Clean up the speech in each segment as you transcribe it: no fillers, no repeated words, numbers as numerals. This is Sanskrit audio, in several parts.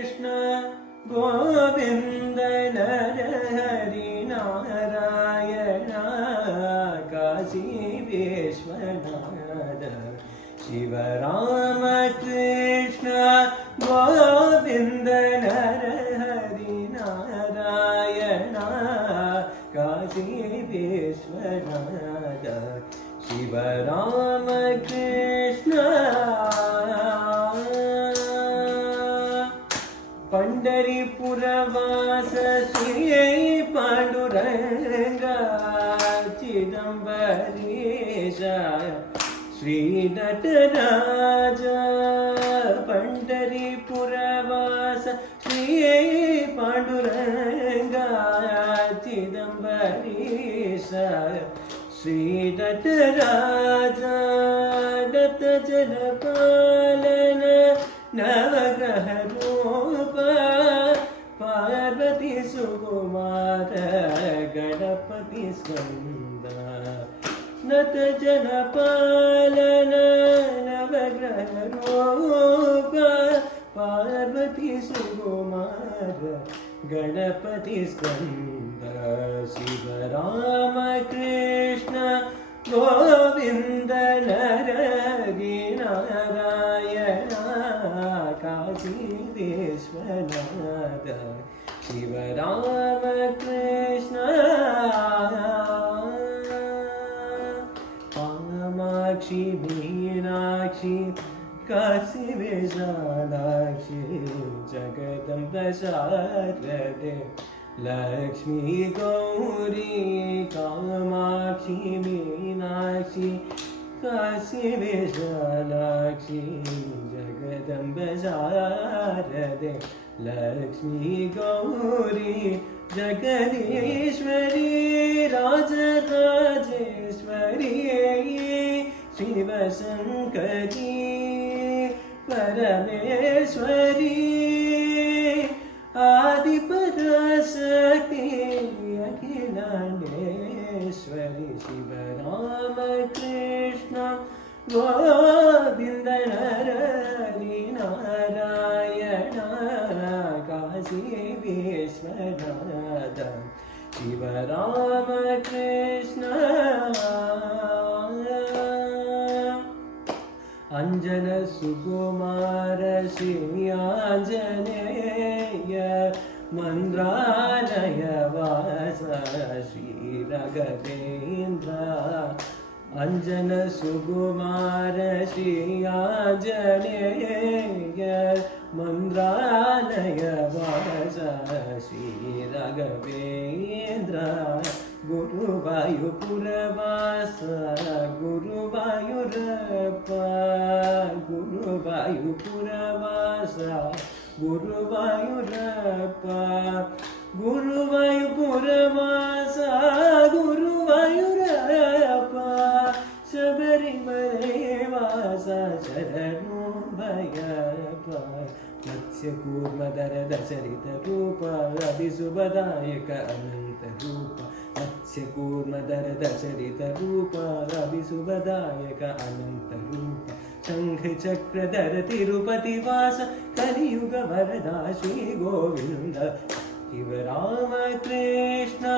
कृष्ण गोविंद नरहरि नारायण काशी विश्वनाथ शिव राम कृष्ण गोविंद नरहरि नारायण काशी विश्वनाथ शिव राम कृष्ण पंढरीपुरवास श्री पांडुरंग चिदंबरीश श्री नटराज पंढरीपुरवास श्री पांडुरंग चिदंबरीश श्री नटराज दत्त जनपालन नवग्रह रूप पार्वती सुकुमार गणपति स्कंद नत जनपालन नवग्रह रूप पार्वती सुकुमार गणपति स्कंद शिव राम कृष्ण गोविंद नरहरि नारायण काशी विश्वनाथ शिव राम कृष्ण कामाक्षी मीनाक्षी काशी विशालाक्षी जगदम्ब शारदे लक्ष्मी गौरी कामाक्षी मीनाक्षी काशी विशालाक्षी जगदम्ब शारदे लक्ष्मी गौरी जगदीश्वरी राजराजेश्वरी शिवशंकरी परमेश्वरी आदिपराशक्ति अखिलांडेश्वरी शिव राम कृष्ण गोविंद नरहरि नारायण काशी विश्वनाथ शिव राम कृष्ण अंजन सुकुमार श्री आंजनेय मंद्रालय वास श्री राघवेंद्र अंजन सुकुमार श्री आंजनेय मंद्रालय वास श्री राघवेंद्र गुरुवायुपुरवास गुरुवायुरप्पा गुरुवायुपुरवास गुरुवायुरप्पा गुरुवायुपुरवास गुरुवायुरप्पा शबरिमले वास शरणो भयप्पा मत्स्यकूर्मधर दशरित रूप अभिशुभदायक अनंत रूप मत्स्यकूर्मधर दशरित रूप अभिशुभदायक अनंत रूप शंख चक्रधर तिरुपति वास कलियुग वरदा श्री गोविंद शिव राम कृष्ण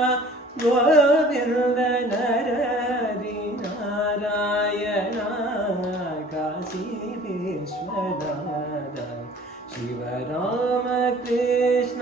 गोविंद नरहरि नारायण काशी विश्वनाथ शिव राम कृष्ण